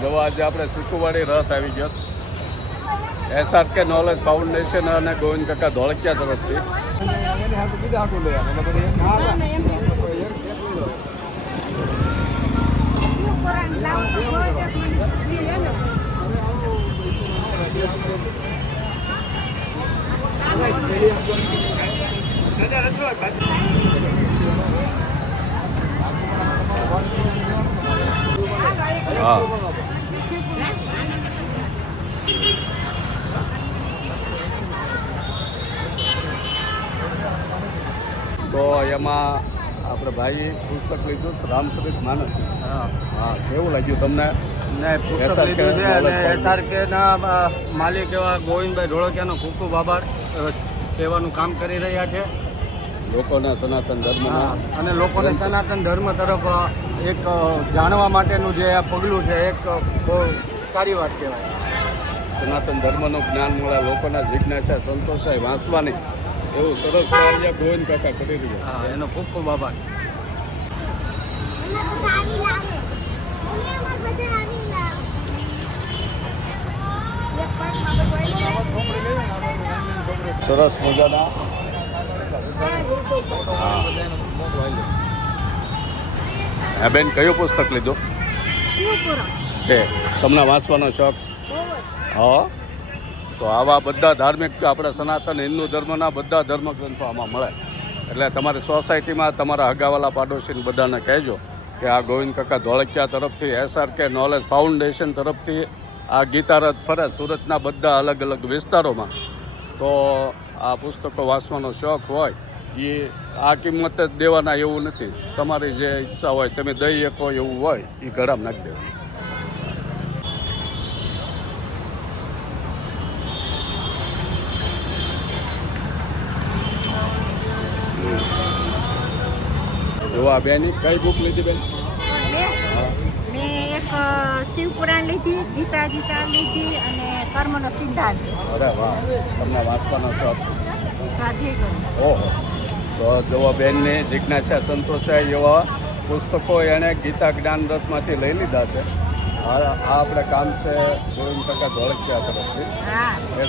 જો આજે આપણે સિકુવાડી રથ આવી ગયો SRK નોલેજ ફાઉન્ડેશન અને ગોવિંદ કાકા ધોળકિયા તરફથી. હા તો એમાં આપણે ભાઈ પુસ્તક લીધું રામચરિત માનસ. હા કેવું લાગ્યું તમને? પુસ્તક લીધું છે અને SRKના માલિક એવા ગોવિંદભાઈ ધોળકિયાનો ખૂબ ખૂબ આભાર. સેવાનું કામ કરી રહ્યા છે લોકોના સનાતન ધર્મના અને લોકોને સનાતન ધર્મ તરફ એક જાણવા માટેનું જે આ પગલું છે એક બહુ સારી વાત કહેવાય. સનાતન ધર્મનું જ્ઞાન મળે, લોકોના જિજ્ઞાસા સંતોષાય વાંચવાની, એવું સરસ કાર્ય ગોવિંદ કાકા કરી રહ્યા. હા, એનો ખૂબ ખૂબ આભાર. સરસ મજાના. હા બેન, કયું પુસ્તક લીધું છે? તમને વાંચવાનો શોખ? હા, તો આવા બધા ધાર્મિક આપણા સનાતન હિન્દુ ધર્મના બધા ધર્મગ્રંથો આમાં મળે. એટલે તમારી સોસાયટીમાં તમારા હગાવાલા પાડોશીને બધાને કહેજો કે આ ગોવિંદ કાકા ધોળકિયા તરફથી SRK નોલેજ ફાઉન્ડેશન તરફથી આ ગીતા રથ ફરે સુરતના બધા અલગ અલગ વિસ્તારોમાં. તો આ પુસ્તકો વાંચવાનો શોખ હોય એ આ કિંમત જ દેવાના એવું નથી. તમારી જે ઈચ્છા હોય તમે દઈ શકો એવું હોય એ ઘડામાં નાખી દેવું. જોવા બેની કઈ બુક લીધી બેન? મેં એક શિવ પુરાણ લીધી, ગીતાજી 4 લીધી અને કર્મનો સિદ્ધાંત. અરે વાહ, તમને વાંચવાનો શોખ? સ્વાધ્યાય કરું. ઓહો, તો જોવા બેનની જિજ્ઞાસા સંતોષાય એવા પુસ્તકો એણે ગીતા જ્ઞાન રથમાંથી લઈ લીધા છે. આ આપણે કામ છે ગોવિંદ કાકા ધોળકિયા તરફથી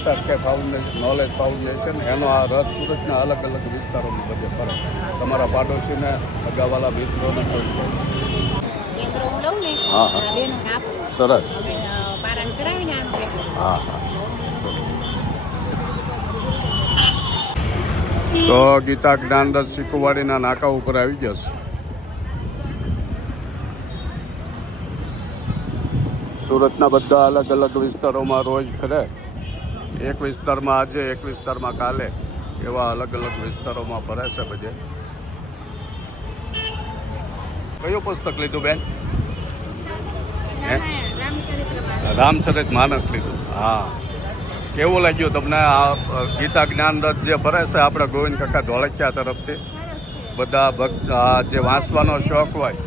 SRK ફાઉન્ડેશન નોલેજ ફાઉન્ડેશન. એનો આ રથ સુરતના અલગ અલગ વિસ્તારોમાં બધે ફરે. તમારા પાડોશીને અગાવાલા મિત્રોને કોઈ હા હા સરસ. હા હા, તો ગીતા જ્ઞાન રથ સિકુવાડીના નાકા ઉપર આવી જશે. સુરતના બધા અલગ અલગ વિસ્તારોમાં રોજ ખરે. એક વિસ્તારમાં આજે, એક વિસ્તારમાં કાલે, એવા અલગ અલગ વિસ્તારોમાં ભરે છે બધે. કયું પુસ્તક લીધું બેન? રામચરિત માનસ લીધું. હા, કેવું લાગ્યું તમને આ ગીતા જ્ઞાન રથ જે ભરે છે આપણે ગોવિંદ કાકા ધોળકિયા તરફથી? બધા ભક્ત જે વાંચવાનો શોખ હોય,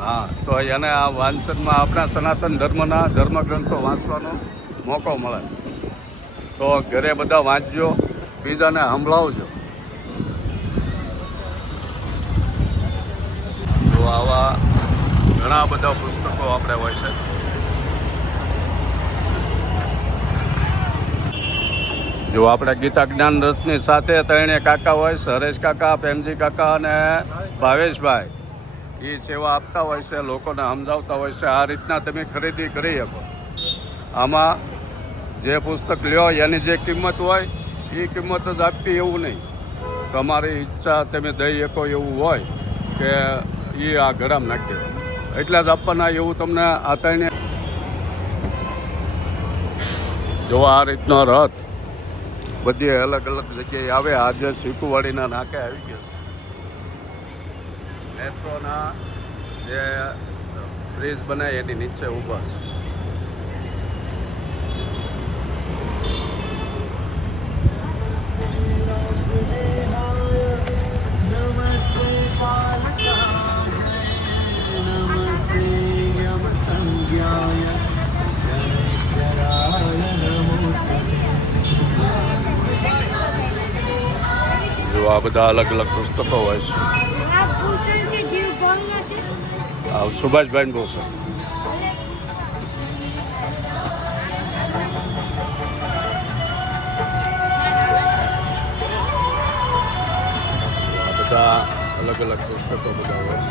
હા, તો એને આ વાંચનમાં આપણા સનાતન ધર્મના ધર્મગ્રંથો વાંચવાનો મોકો મળે. તો ઘરે બધા વાંચજો, બીજાને સંભળાવજો. તો આવા ઘણા બધા પુસ્તકો આપણે હોય છે. જો આપણે ગીતા જ્ઞાન રથની સાથે ત્રણે કાકા હોય, હરેશ કાકા, પ્રેમજી કાકા અને ભાવેશભાઈ, એ સેવા આપતા હોય છે, લોકોને સમજાવતા હોય છે. આ રીતના તમે ખરીદી કરી શકો. આમાં જે પુસ્તક લ્યો એની જે કિંમત હોય એ કિંમત જ આપવી એવું નહીં. તમારી ઈચ્છા તમે દઈ શકો એવું હોય કે એ આ ઘડામાં નાખી દેવા, એટલા જ આપવાના એવું તમને આ ત્રણે. જો આ રીતનો રથ બધી અલગ અલગ જગ્યાએ આવે. આજે સિકુવાડીના નાકે આવી ગયા છે. મેટ્રોના જે બ્રિજ બનાય એની નીચે ઊભા છે. જો આ બધા અલગ અલગ પુસ્તકો હોય છે. સુભાષભાઈ ભૂષણ. બધા અલગ અલગ પુસ્તકો બધા હોય.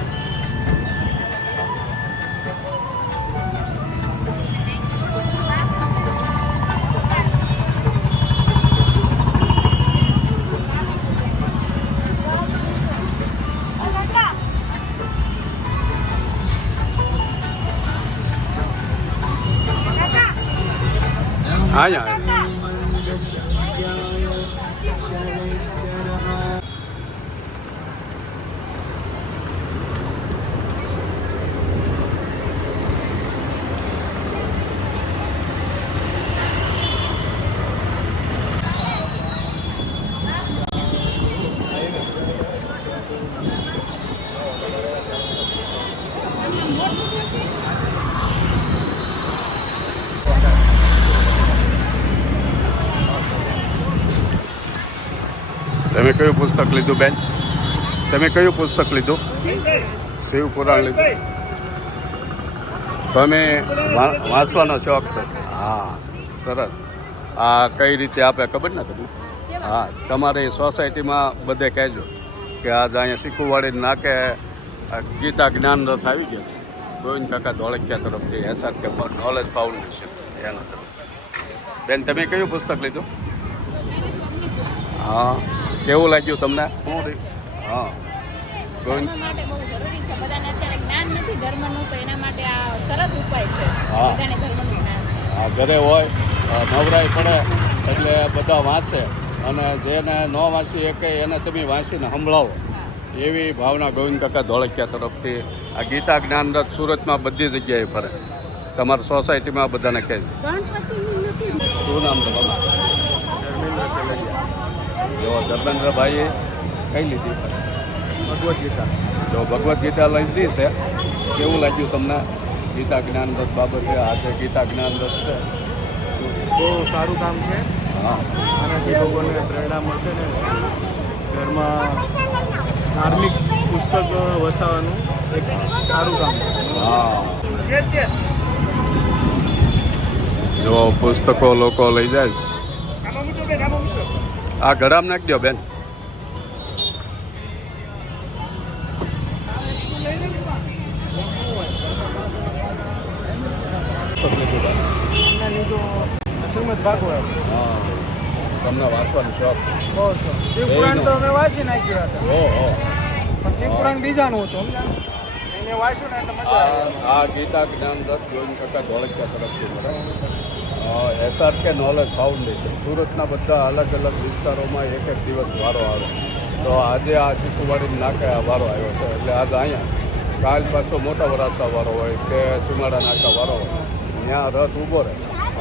અહીંયા તમે કયું પુસ્તક લીધું બેન? તમે કયું પુસ્તક લીધું? શિવ પુરાણ લીધું. તમે વાંચવાનો શોખ છે? હા, સરસ. આ કઈ રીતે આપે ખબર ને તમને? હા, તમારી સોસાયટીમાં બધે કહેજો કે આજ અહીંયા શીખુવાડી નાકે ગીતા જ્ઞાન રથ આવી જશે. ગોવિંદ કાકા ધોળકિયા તરફથી SRK નોલેજ ફાઉન્ડેશન એના તરફ. બેન તમે કયું પુસ્તક લીધું? હા, કેવું લાગ્યું તમને? હા, ગોવિંદ માટે બહુ જરૂરી છે. બધાને અત્યારે જ્ઞાન નથી ધર્મનું, તો એના માટે આ સરસ ઉપાય છે. હા. બધાને ધર્મનું જ્ઞાન. આ ઘરે હોય નવરાઈ પડે એટલે બધા વાંચે, અને જેને ન વાંચી શકે એને તમે વાંચીને સંભળાવો એવી ભાવના ગોવિંદ કાકા ધોળકિયા તરફથી. આ ગીતા જ્ઞાન રથ સુરતમાં બધી જગ્યાએ ફરે. તમારી સોસાયટીમાં બધાને કહેજો. શું નામ તમારું? જો ધર્મેન્દ્રભાઈએ કઈ લીધી? ભગવદ્ ગીતા. જો ભગવદ્ ગીતા લીધી છે. કેવું લાગ્યું તમને ગીતા જ્ઞાન રથ બાબતે? આજે ગીતા જ્ઞાન રથ છે, બહુ સારું કામ છે. હા, આનાથી લોકોને પ્રેરણા મળશે ને ઘરમાં ધાર્મિક પુસ્તક વસાવવાનું એક સારું કામ છે. હા. જો પુસ્તકો લોકો લઈ જાય છે. આ ગળામાં નાખી દો બેન. શ્રીમદ ભાગવત. હા, તમને વાંચવાનો શોખ? બહુ સરસ. શિવપુરાણ તો અમે વાંચી નાખ્યું હતું, ઓહો. પણ શિવપુરાણ બીજાનું હતું એને વાંચ્યું ને એટલે મજા આવી. આ ગીતા જ્ઞાન રથ ગોવિંદ કાકા ધોળકિયા તરફથી મળે. SRK નોલેજ ફાઉન્ડેશન સુરતના બધા અલગ અલગ વિસ્તારોમાં એક એક દિવસ વારો આવે. તો આજે આ શીખુવાડી નાકે આ વારો આવ્યો છે, એટલે આજે અહીંયા કાલ પાછો મોટા વરાસા વારો હોય કે ચુમાડા નાકા વારો હોય, ત્યાં રથ ઊભો રહે.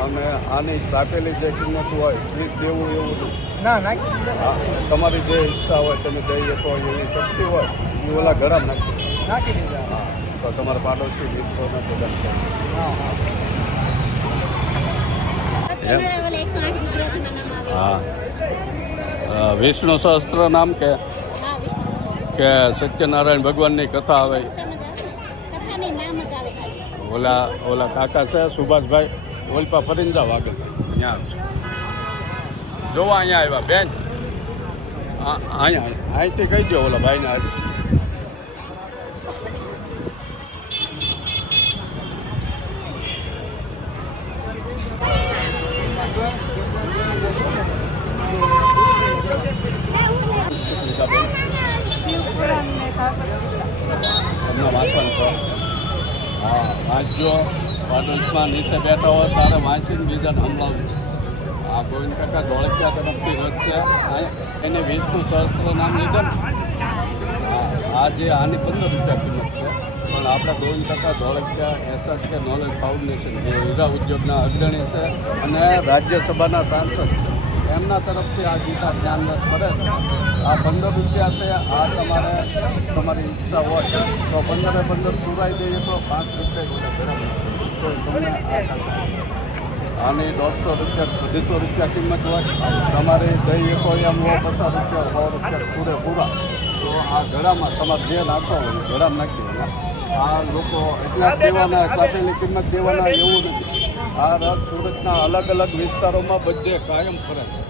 અને આની સાપેલી જે કિંમત હોય એ દેવું એવું નહીં. ના નાખી દીધા. હા, તમારી જે ઈચ્છા હોય તમે દઈ શકો એવી શક્તિ હોય એ ઓલા ગળામાં નાખી દીધા. હા, તો તમારા પાડોશી મિત્રોને પ્રદાન કરો. હા હા. સત્યનારાયણ વાલા 108 ગુજરાતીમાં નામ આવે. હા, વિષ્ણુ સહસ્ત્ર નામ કે હા, વિષ્ણુ કે સત્યનારાયણ ભગવાનની કથા આવે. કથાની નામ જ આવે ખાલી. ઓલા કાકા છે સુભાષભાઈ, ઓલપા ફરીને જાવ આગળ ત્યાં જોવા અહીંયા આવ્યા બેન. અહીંયા અહીંથી કહી દો ઓલા ભાઈને આજે. તમને વાંચવાનું છો? હા, વાંચજો. પાડોશમાં નીચે બેઠા હોય ત્યારે વાંચીને બીજાને સંભળાવજો. આ ગોવિંદ કાકા ધોળકિયા તરફથી રથ છે. એને વિષ્ણુ સહસ્ત્ર નામ લીધું ને. હા, આજે આની 15 રૂપિયા કિંમત છે, પણ આપણા ગોવિંદ કાકા ધોળકિયા SRK નોલેજ ફાઉન્ડેશન જે હીરા ઉદ્યોગના અગ્રણી છે અને રાજ્યસભાના સાંસદ, એમના તરફથી આ ગીતા જ્ઞાન રથ કરે છે. આ 15 રૂપિયા છે. આ તમારી ઈચ્છા હોય તો 15 પુરાઈ દઈએ તો 5 રૂપિયા તો તમને આની 150 રૂપિયા 200 રૂપિયા કિંમત હોય. તમારે જઈએ તો એમ હોય 50 રૂપિયા 100 રૂપિયા પૂરેપૂરા. તો આ ગળામાં તમારે જે નાખો હોય ગળામાં નાખી દેવાના. આ લોકો એટલા જ દેવાના, સાથેની કિંમત દેવાના એવું નથી. આ રથ સુરતના અલગ અલગ વિસ્તારોમાં બધે કાયમ ફરે છે.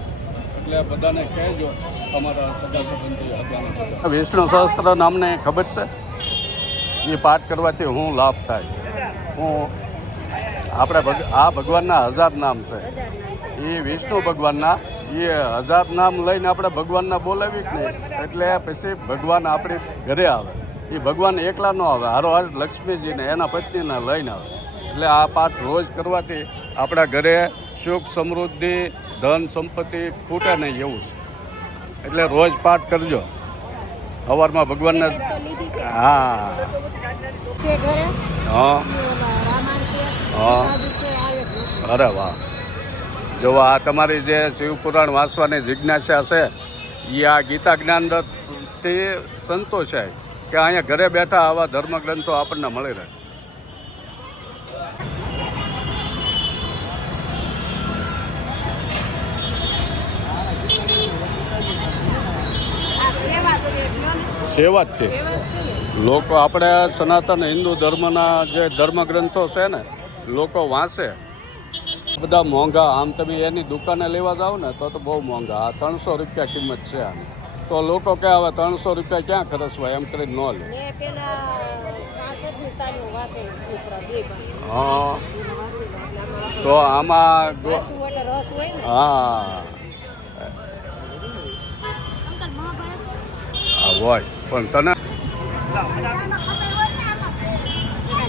એટલે બધાને કહેજો તમારા સગા સંબંધી હતા. વિષ્ણુ સહસ્ત્ર નામને ખબર છે? એ પાઠ કરવાથી શું લાભ થાય? આ ભગવાનના 1000 નામ છે. એ વિષ્ણુ ભગવાનના એ 1000 નામ લઈને આપણે ભગવાનના બોલાવી જ નહીં, એટલે પછી ભગવાન આપણી ઘરે આવે. એ ભગવાન એકલા ન આવે, હારોહાર લક્ષ્મીજીને એના પત્નીને લઈને આવે. એટલે આ પાઠ રોજ કરવાથી આપણા ઘરે સુખ સમૃદ્ધિ ધન સંપત્તિ ખૂટે નહીં એવું છે. એટલે રોજ પાઠ કરજો સવારમાં ભગવાનને. હા છે ઘરે હા રામાયણ છે હા. ગીતાજી છે, આ એક અરે વાહ. જો આ તમારી જે શિવપુરાણ વાંચવાની જિજ્ઞાસા છે એ આ ગીતા જ્ઞાનથી સંતોષાય કે અહીંયા ઘરે બેઠા આવા ધર્મગ્રંથો આપણને મળી રહે. આ સેવા છે એટલો ને સેવા જ છે. સેવા છે ને. લોકો આપણે સનાતન હિન્દુ ધર્મના જે ધર્મગ્રંથો છે ને લોકો વાંચે. બધા મોંઘા, આમ તમે એની દુકાને લેવા જાઓ ને તો બહુ મોંઘા. આ 300 રૂપિયા કિંમત છે આની. તો લોકો કે હવે 300 રૂપિયા ક્યાં ખર્ચવા એમ કરીને ન લે. ને પેલા 66ની સાલીઓ વાંચેલી છોકરા બે ભાઈ હા તો આમાં રસ હોય એટલે રસ હોય ને. હા આ હોય પણ તને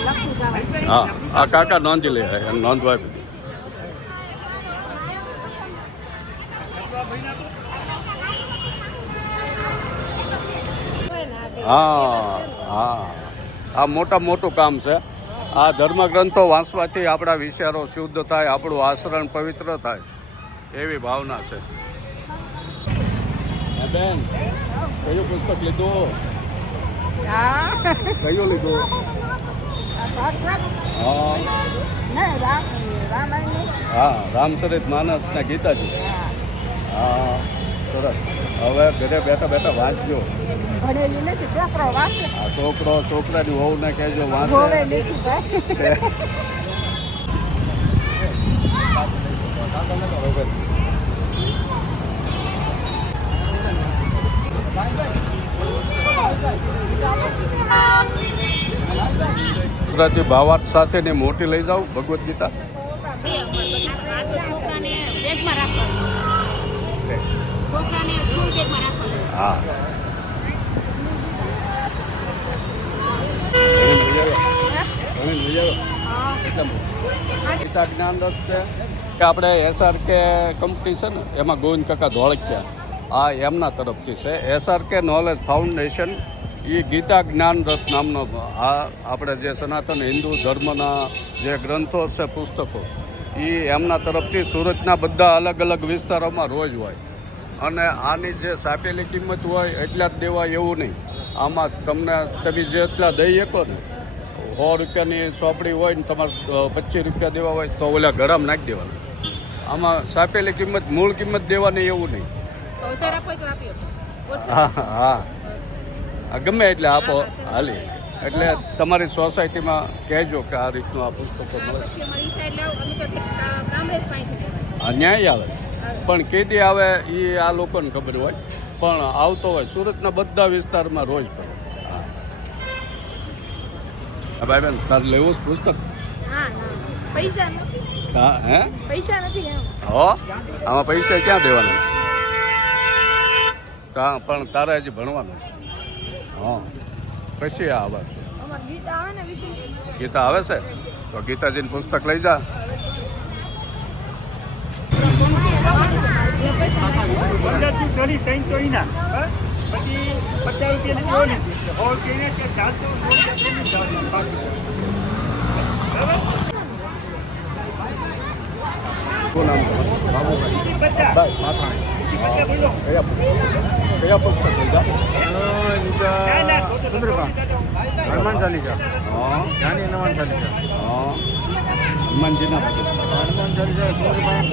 લખતું જવાય. હા આ કાકા નોંધી લે એમ નોંધવા બધી. હા હા આ મોટું કામ છે. આ ધર્મગ્રંથો વાંચવાથી આપણા વિચારો શુદ્ધ થાય, આપણું આચરણ પવિત્ર થાય એવી ભાવના છે. બેન કયું પુસ્તક લીધું? કયું લીધું? હા રામચરિત માનસ ને ગીતાજી. હા સરસ. હવે ઘરે બેઠા વાંચજો. ભણેલી નથી, છોકરો વાંચે. આ છોકરાની વહુને કહેજો વાંચે. હોવે લીધું ભાઈ. ગુજરાતી ભાવાર્થ સાથેની મોટી લઈ જાઓ ભગવદ્ ગીતા. આ તો છોકરાને બેગમાં રાખવાનું, છોકરાને ફૂલ બેગમાં રાખવાનું. હા ગીતા જ્ઞાન રથ છે કે આપણે SRK કંપની છે ને એમાં ગોવિંદ કાકા ધોળકિયા આ એમના તરફથી છે. SRK નોલેજ ફાઉન્ડેશન એ ગીતા જ્ઞાન રથ નામનો આ આપણે જે સનાતન હિન્દુ ધર્મના જે ગ્રંથો છે પુસ્તકો એ એમના તરફથી સુરતના બધા અલગ અલગ વિસ્તારોમાં રોજ હોય. અને આની જે સાપેલી કિંમત હોય એટલા જ દેવા એવું નહીં. આમાં તમને તમે જેટલા દઈ શકો ને 100 રૂપિયાની સોપડી હોય ને તમારે 25 રૂપિયા દેવા હોય તો ઓલા ગળામાં નાખી દેવાના. આમાં સાપેલી કિંમત મૂળ કિંમત દેવાની એવું નહીં. હા હા ગમે એટલે આપો હાલી. એટલે તમારી સોસાયટીમાં કહેજો કે આ રીતનું આ પુસ્તકો મળે. હા ન્યાય આવે છે પણ કેદી આવે એ આ લોકોને ખબર હોય પણ આવતો હોય સુરતના બધા વિસ્તારમાં રોજ પડે. હા ભાઈ બેન તારે લેવું છે પુસ્તક? પૈસા નથી, હા હે પૈસા નથી એમ. હો આમાં પૈસા ક્યાં દેવાના? પણ તારે હજી ભણવાનું છે. હા પછી આવે અમાર ગીતા આવે ને વિશે ગીતા આવે છે તો ગીતાજીનું પુસ્તક લઈ જા. શું નામ તમારું? બાબુભાઈ કયા પુસ્તક લઈ જા? હનુમાન ચાલીસા, હા જાની હનુમાન ચાલીસા, હા હનુમાનજીના પુસ્તક. હનુમાન ચાલીસા સુંદરકાંડ.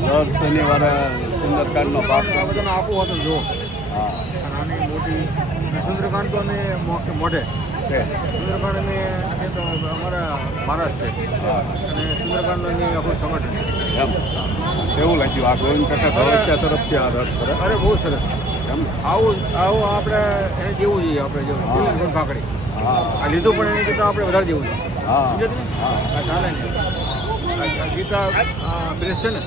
દર શનિવારે સુંદરકાંડનો પાઠ. આ બધાને આપવું હતું જો. હા નાની મોટી સુંદરકાંડ તો અમે મોઢે છે. સુંદરકાંડ અમે એ તો અમારા મહારાજ છે હા અને સુંદરકાંડનો અમે આખું સંગઠન એમ કેવું લાગ્યું આ ગોવિંદ કાકા ધોળકિયા તરફથી આ રથ કરે અરે બહુ સરસ એમ આવું આપણે એને દેવું જોઈએ આપણે જેવું કાકડી હા આ લીધું પણ એની કરતાં આપણે વધારે દેવું જોઈએ હા સમજ્યો તમે? આ ચાલે નહીં આ ગીતા બ્રેસ છે ને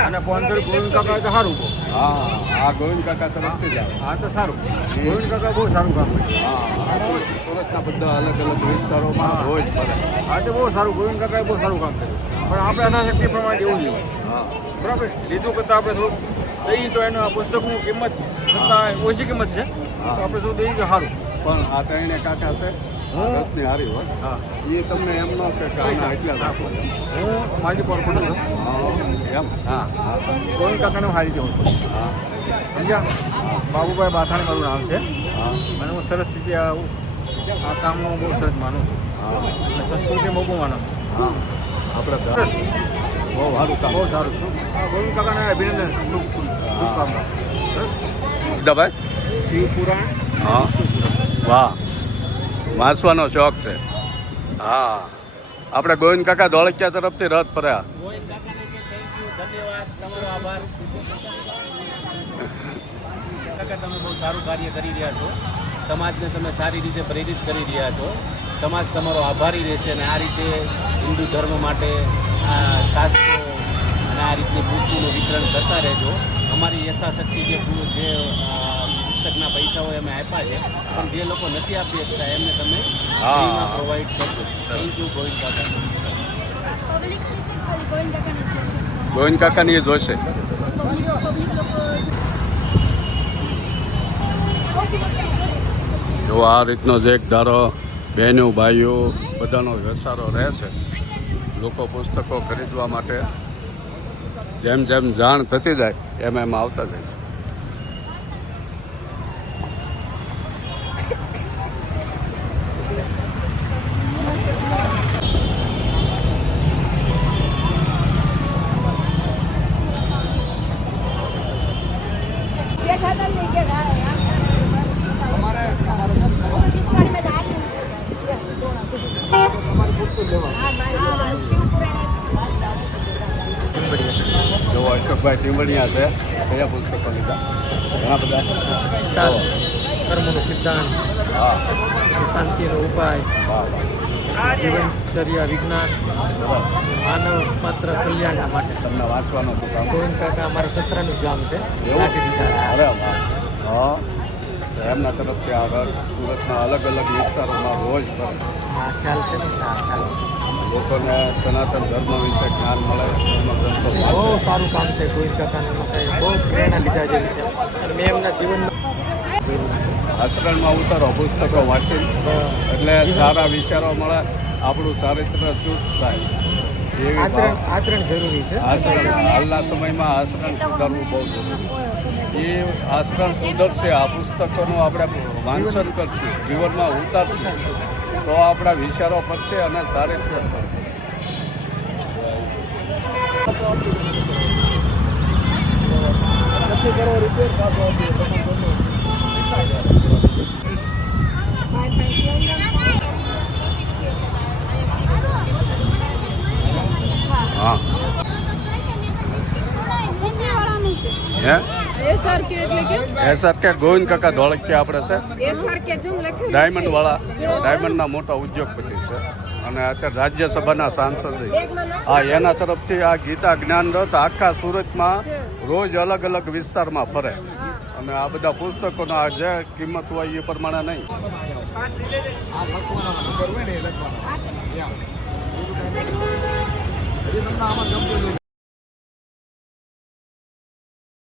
અને સ્પોન્સર ગોવિંદ કાકા તો સારું કહો હા આ ગોવિંદ કાકા તરફથી જ આવે આ તો સારું ગોવિંદ કાકા બહુ સારું કામ કરે હા સુરતના બધા અલગ અલગ વિસ્તારોમાં હોય જ પડે આ તો બહુ સારું ગોવિંદ કાકાએ બહુ સારું કામ કર્યું પણ આપણે યથાશક્તિ પ્રમાણે દેવું જોઈએ હા બરાબર લીધું કરતાં આપણે થોડુંક દઈએ તો એનું આ પુસ્તકનું કિંમત કરતાં ઓછી કિંમત છે તો આપણે શું દઈએ કે સારું પણ આ ત્રણે કાકા છે રથની હારી હોય હા એ તમને એમ ન કે આના એટલા જ આપો એમ. હું માજી કોર્પોરેટર છું હા એમ હા ગોવિંદ કાકાને સારી દેવું પડે હા સમજ્યા બાબુભાઈ બાથાણી મારું નામ છે હા અને હું સરસ રીતે આ કામમાં બહુ સરસ માનું છું હા અને સંસ્કૃતિમાં બહુ માનું છું હા આપણે સરસ બહુ સારું કામ બહુ સારું છું ગોવિંદ કાકાને અભિનંદન શુભકામના દાદાભાઈ શિવપુરાણ હા વાહ વાંચવાનો શોખ છે હા આપણે ગોવિંદ કાકા ધોળકિયા તરફથી રથ ફર્યા ગોવિંદ કાકાને કે થેન્ક યુ ધન્યવાદ તમારો આભાર કાકા તમે બહુ સારું કાર્ય કરી રહ્યા છો સમાજને તમે સારી રીતે પ્રેરિત કરી રહ્યા છો સમાજ તમારો આભારી રહેશે અને આ રીતે હિન્દુ ધર્મ માટે આ શાસ્ત્રો અને આ રીતની બુકનું વિતરણ કરતા રહેજો અમારી યથાશક્તિ જે પુસ્તકના પૈસાઓ અમે આપ્યા છે પણ જે લોકો નથી આપી શકતા એમને તમે ફ્રીમાં પ્રોવાઈડ કરજો થેન્ક યુ ગોવિંદ કાકા ગોવિંદ કાકાની એ જોશે જો આ રીતનો જ એક ધારો બહેનો ભાઈઓ બધાનો ઘસારો રહેશે લોકો પુસ્તકો ખરીદવા માટે જેમ જેમ જાણ થતી જાય એમ એમ આવતા જાય જો અશોકભાઈ ટીમણિયા છે કયા પુસ્તકો લીધા ઘણા બધા કર્મનો સિદ્ધાંત હા શાંતિનો ઉપાય વાહ વાહ જીવનચર્યા વિજ્ઞાન માનવ માત્ર કલ્યાણના માટે તમને વાંચવાનો શું કામ ગોવિંદ કાકા અમારા સસરાનું ગામ છે એવું અરે વાહ હા તો એમના તરફથી આ રથ સુરતના અલગ અલગ વિસ્તારોમાં રોજ ફરે હા ખ્યાલ છે ને હા ખ્યાલ લોકોને સનાતન ધર્મ વિશે જ્ઞાન મળે ધર્મગ્રંથો બહુ વાંચે. સારું કામ છે ગોવિંદ કાકાને બહુ પ્રેરણા લીધા જેવી છે અને મેં એમના જીવનમાં આશ્રમમાં ઉતારો પુસ્તકો વાંચી એટલે સારા વિચારો મળે આપણું ચારિત્ર ચૂત થાય એવી આચરણ જરૂરી છે આશ્રમ હાલના સમયમાં આશ્રમ સુધારવું બહુ જરૂરી એ આશ્રમ સુધરશે આ પુસ્તકોનું આપણે વાંચન કરશું જીવનમાં ઉતારશું તો આપણા વિચારો પડશે અને ચારિત્ર પડશે હા હે SRK એટલે કે એસઆર કે ગોવિંદ કાકા ધોળકિયા આપણે છે SRK જેમ લખ્યું ડાયમંડ વાળા ડાયમંડના મોટા ઉદ્યોગપતિ છે અને અત્યારે રાજ્યસભાના સાંસદ હા એના તરફથી આ ગીતા જ્ઞાન રથ આખા સુરતમાં રોજ અલગ અલગ વિસ્તારમાં ફરે અને આ બધા પુસ્તકોનો આ જે કિંમત હોય એ પ્રમાણે નહીં તમને આમાં ગમતું